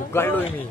उकाळलोय मी.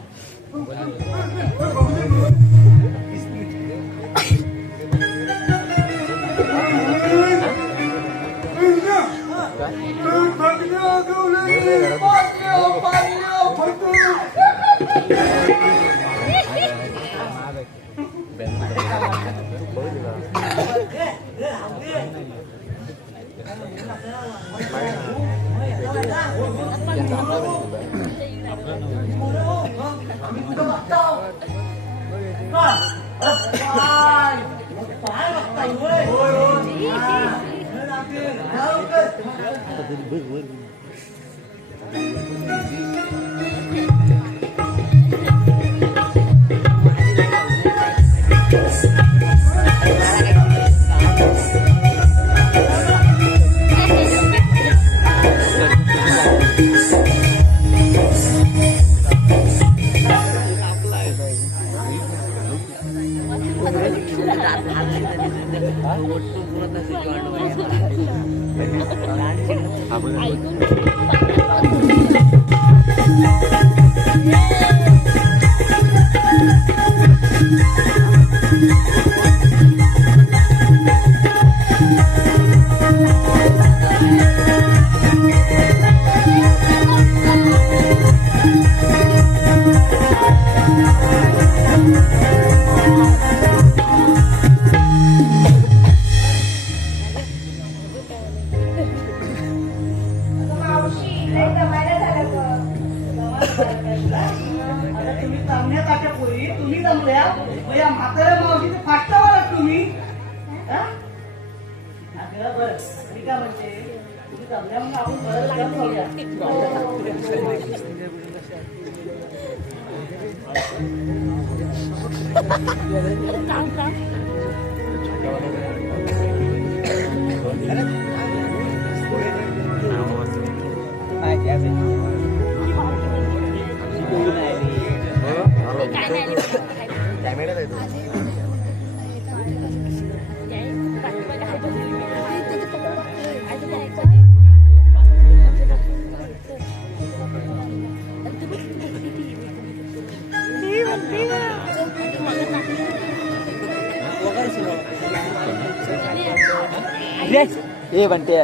ये बनते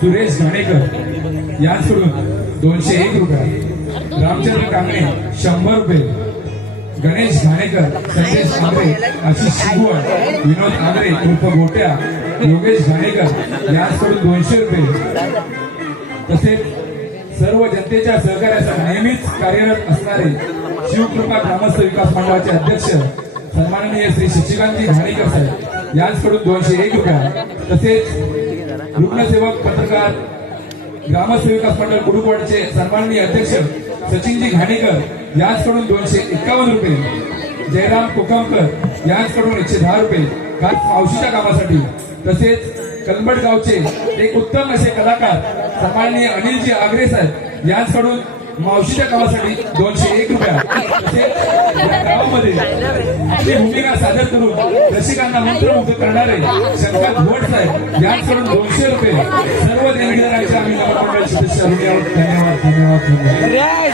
सुरेश घाणेकर यांकडून 201 रुपये, रामचंद्र कांगणे 100 रुपये, गणेश घाणेकर, संदेश आंग्रे, आशिष शिगवण, विनोद आंग्रे उर्फ गोट्या, योगेश घाणेकर यांकडून 200 रुपये. तसेच सर्व जनतेच्या सहकार्यासाठी नेहमीच कार्यरत असणारे शिवकृपा ग्रामस्थ विकास मंडळाचे अध्यक्ष सन्माननीय श्री शशिकांतजी घाणेकर साहेब यांकडून 201 रुपये. तसेच रुग्णसेवक पत्रकार ग्रामस्थ विकास मंडळ कुडुकवाडचे सन्माननीय अध्यक्ष सचिनजी घाणेकर यांकडून 251 रुपये. जयराम कोकमकर यांकडून 110 रुपये खास मावशीच्या कामासाठी. तसेच कलमड गावचे एक उत्तम असे कलाकार सन्माननीय अनिलजी आग्रे साहेब यांकडून मावशीच्या कामासाठी 201 रुपये. या गावामध्ये आपली भूमिका सादर करून रसिकांना मंत्रमुग्ध करणारे शंकर भोट साहेब यांकडून 200 रुपये. सर्व देणगीदारांच्या आम्ही नवमंडळ सदस्य धन्यवाद धन्यवाद धन्यवाद.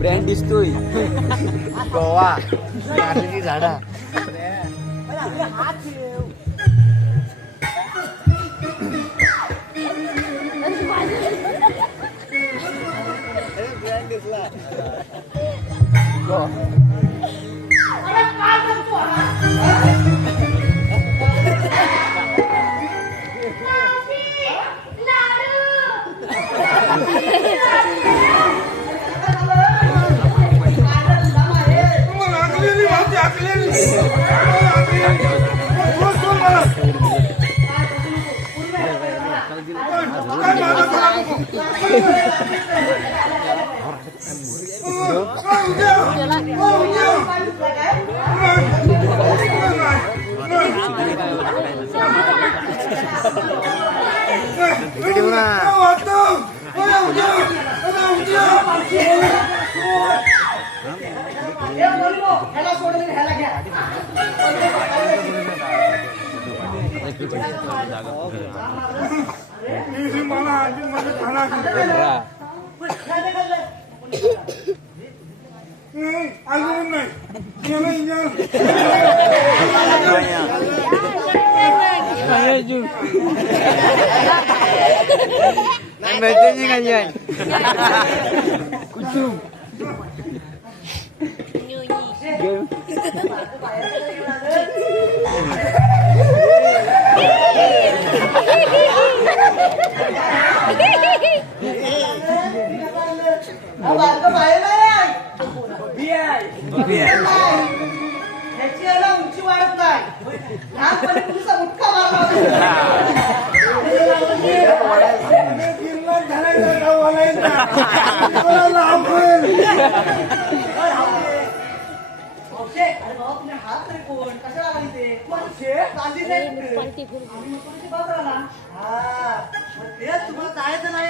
ब्रँड दिसतोय गोवा झाडा Udah. ह्याला सोडून ह्याला घ्या. Medyo ganyan. Kutsum. ह्याची याला उंची वाढत नाही. लहानपणी तुझा मुटका मारला अरे बाबा तुम्ही हात तरी कोण कशाला लागली ते चांदी नाही तेच तुम्हाला जायचं नाही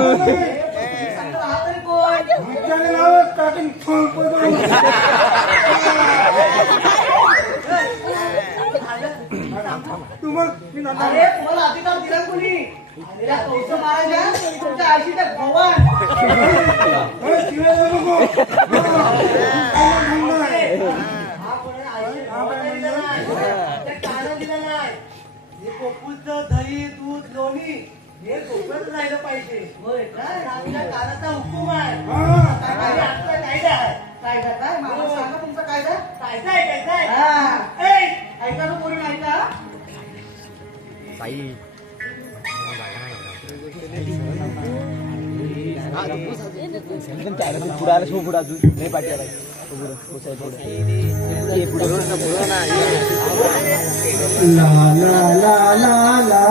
हात तरी अरे तुम्हाला अधिकार दिला कोणी महाराजा तुमच्या आईशी भगवान दही दूध लोणी हे कोकणात राहिलं पाहिजे होय काय आमच्या कानाचा हुकूम आहे कायदा आहे कायदा काय मला सांगा तुमचा कायदा कायदा आहे कायदा ऐका ना कोणी ऐका Sai. पुढाला शो पुढा नाही पाठी ला ला ला ला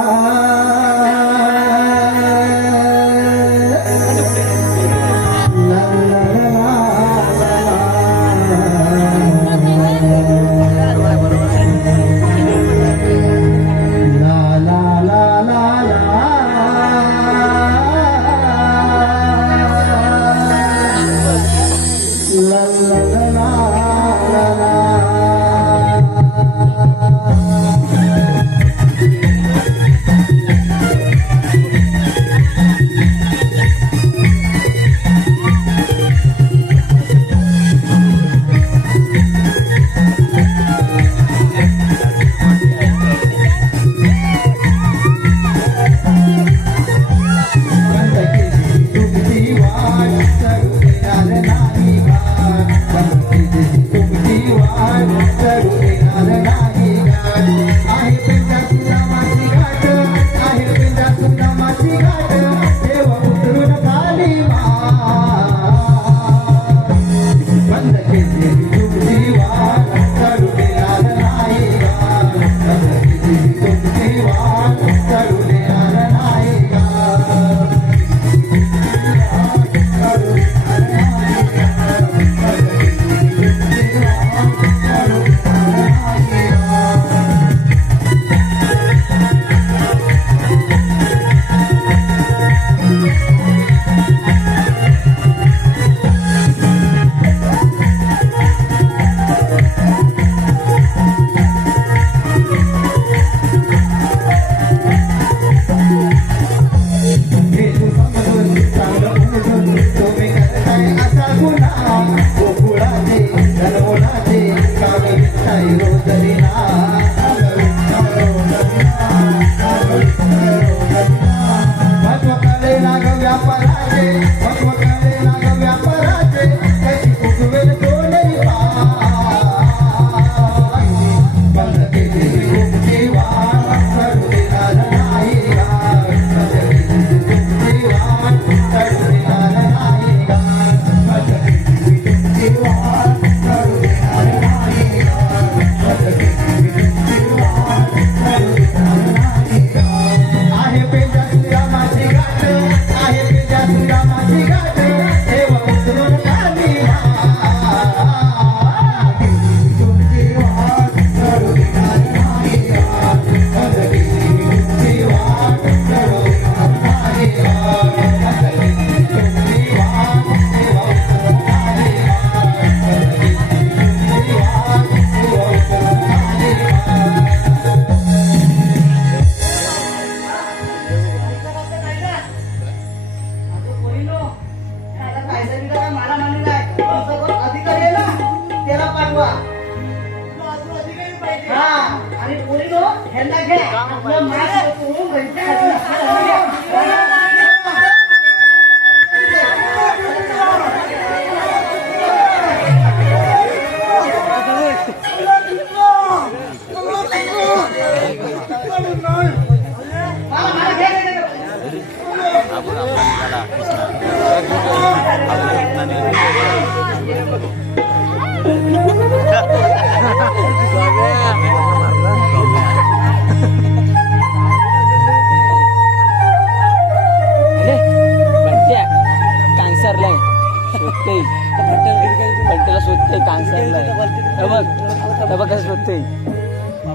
ते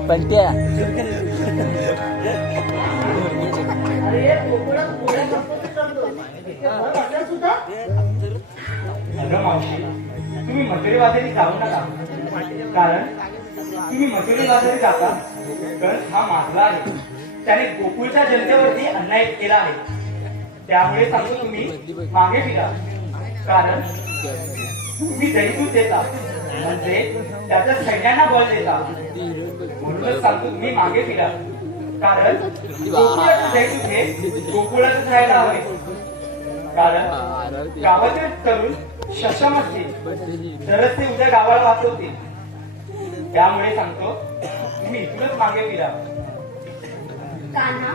पलट्या अरे कोकणात पुढे गणपती चालतो इथे भर असेल सुद्धा. अगं मावशी, तुम्ही मजुरी बाजारी जाऊ नका. कारण तुम्ही मजुरी बाजारी जाता तर हा माजला आहे. त्याने गोकुळच्या जनतेवरती अन्याय केला आहे. त्यामुळे सांगतो तुम्ही मागे फिरा. कारण तुम्ही दहीदूध देता म्हणजे त्याच्या सैन्यांना बळ देता. म्हणूनच सांगतो तुम्ही मागे फिरा. कारण गोकुळाचं दहीदूध हे गोकुळाचं खायला हवे. कारण गावातील तरुण सक्षम असतील तरच ते उद्या गावाला वाचवतील. त्यामुळे सांगतो तुम्ही इथूनच मागे फिरा. कान्हा,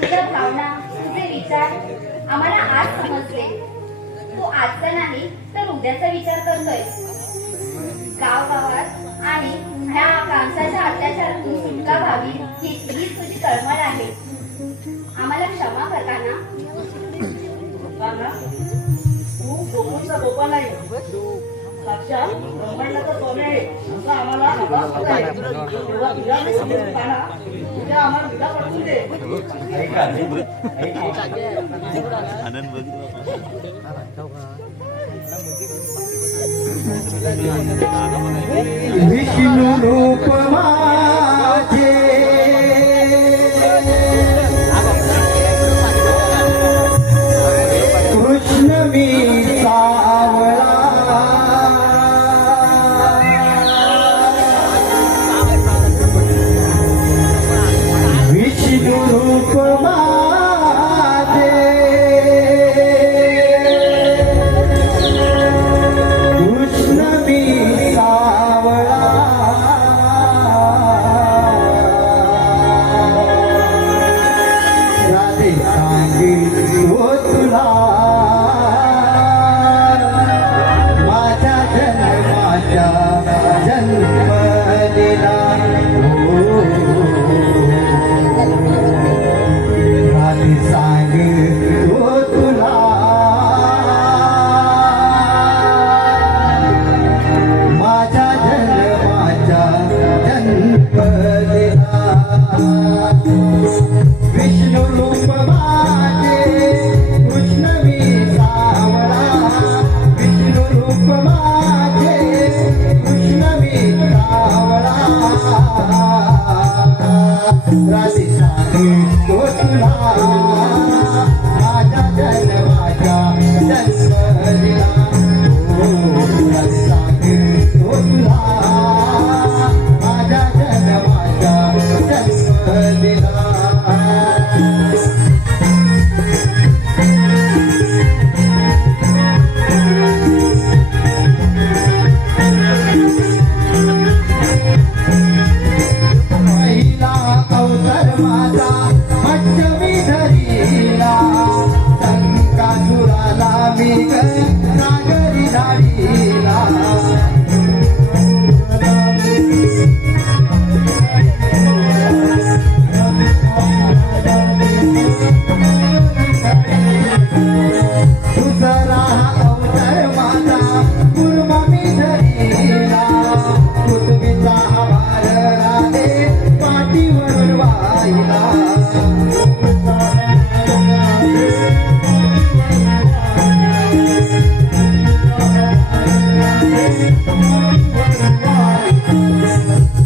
तुझ्या भावना, तुझे विचार आम्हाला आज समजले. तू आजचा नाही तर उद्याचा विचार करतोय. गावात आणि ह्या माणसाच्या अत्याचारातून सुटका व्हावी हीच तुझी तळमळ आहे. आम्हाला क्षमा कर कान्हा. कान्हा, तू गोकुळचा गोपा नाही, साक्षात ब्रह्मांडाचा स्वामी आहे असं आम्हाला आभास होत आहे. तेव्हा तुझ्या कान्हा, तुझ्या आम्हाला विदा पटवून दे. ऐका, ऐका. विष्णु रूप माझे कृष्ण मी सावळा विष्णु रूप माझे कृष्ण मी सावळा राधे सांगितलो तुला माझ्या जन्माच्या जन्म दिला राधे सांगितलो तुला माझ्या जन्माच्या जन्म दिला विष्णु रूप माझे कृष्ण मी सावळा विष्णु रूप माझे कृष्ण मी सावळा राधे सांगितलो तुला माझ्या जन्माच्या जन्म दिला राधे सांगितलो तुला माझ्या जन्माच्या जन्म दिला पहिला अवतार माझा मच्छमी धरीला संकासुराला मी सागरी धाडीला दुसरा अवतार माझा कुर्मा मी धरीला पृथ्वीचा भार राधे पाठीवर वाहिला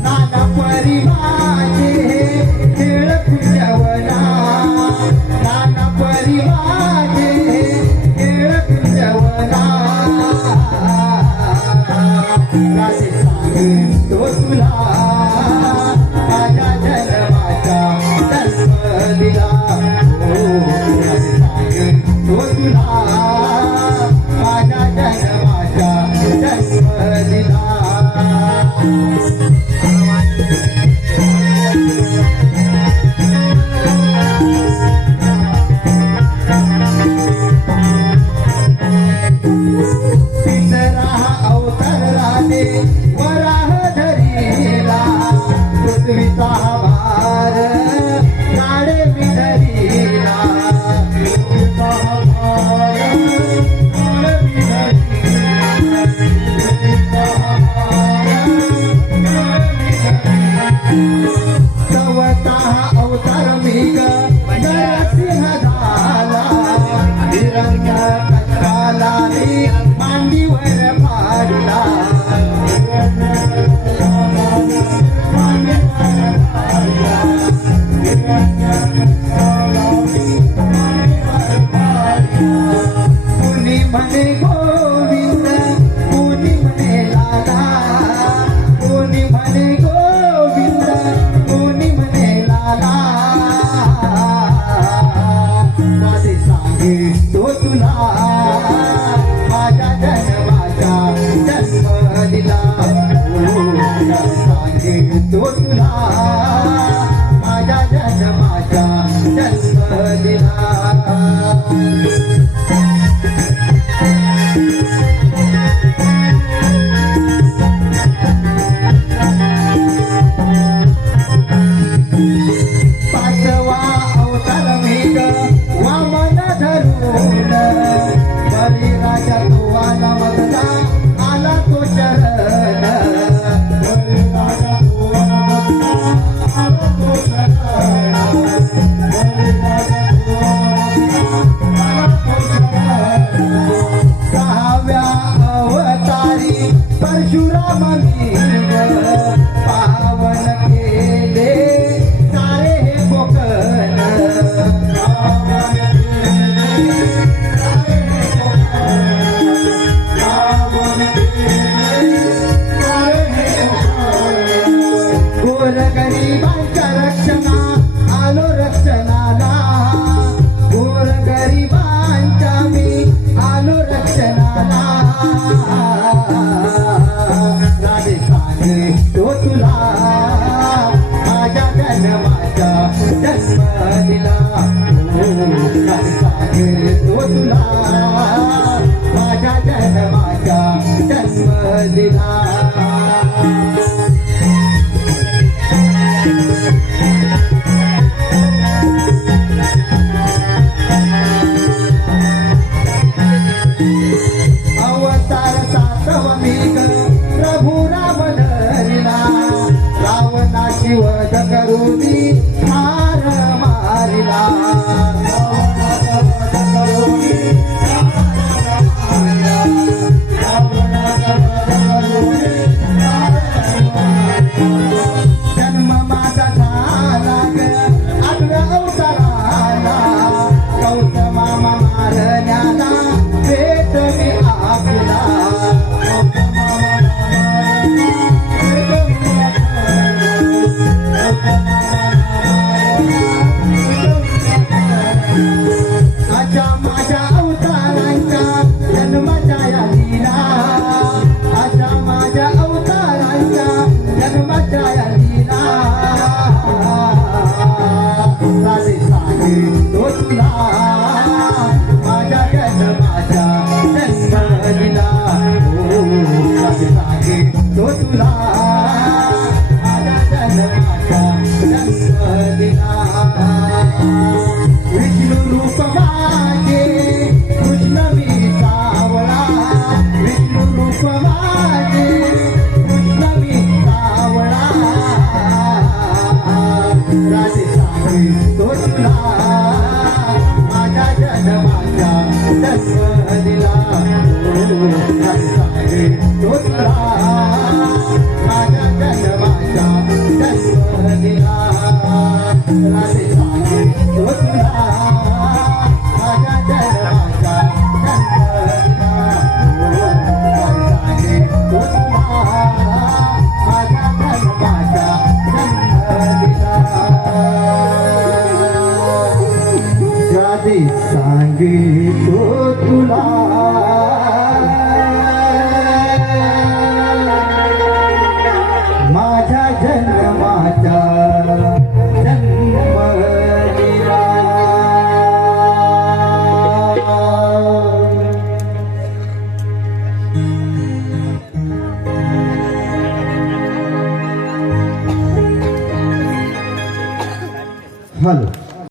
नाना परी माझे खेळ कुंजवना नाना परी माझे खेळ कुंजवना राधे सांगितलो तुला माझ्या जन्माचा जन्म दिला धार्मिक नरसिंह झाला हिरण्य कशाला रे मांडीवर फाडला कुणी म्हणे गोविंद कुणी म्हणे लाला कोणी म्हणे गोविंद कोणी म्हणे लाला माझे सांगे तो तुला माझ्या जन्माचा जन्म दिला सांगे तो तुला माझ्या जन्माचा जन्म दिला पाचवा अवतार मेघ वामन धरून बळीराजा तो आला मधला आला तो शरण बळीराजा तो आला मधला आला तो शरण बळीराजा तो आला मधला आला तो शरण सहाव्या अवतारी परशुराम मेघ पावन केले सारे हे कोकण गोरगरिबांच्या रक्षणा आलो रक्षणाला गोरगरिबांच्या मी आलो रक्षणाला राधे सांगे तो तुला माझ्या जन्माचा जन्म दिला राधे सांगे तो तुला माझ्या जन्माचा जन्म दिला अवतार सातव मेघ प्रभू राम धरिला रावणाची वध करुनी ठार मारिला जन्म माझा झाला आठव्या अवताराला कौस मामा मारण्याला भेट मी आपला आजा माझ्या अवतारांच्या जन्माच्या या लीला आजा माझ्या अवतारांच्या जन्माच्या या लीला राधे सांगे तो तुला माझ्या जन्माच्या जन्म दिला राधे सांगे तो तुला माझ्या जन्माचा जन्म दिला विष्णू रूप माझे कृष्ण मी सावळा विष्णू रूप माझे कृष्ण मी सावळा राधे सांगे तो तुला माझ्या जन्माचा जन्म दिला राधे सांगे तो तुला माझ्या जन्माचा जन्म दिला राधे सांगे तो तुला माझ्या जन्माचा जन्म दिला राधे सांगे तो तुला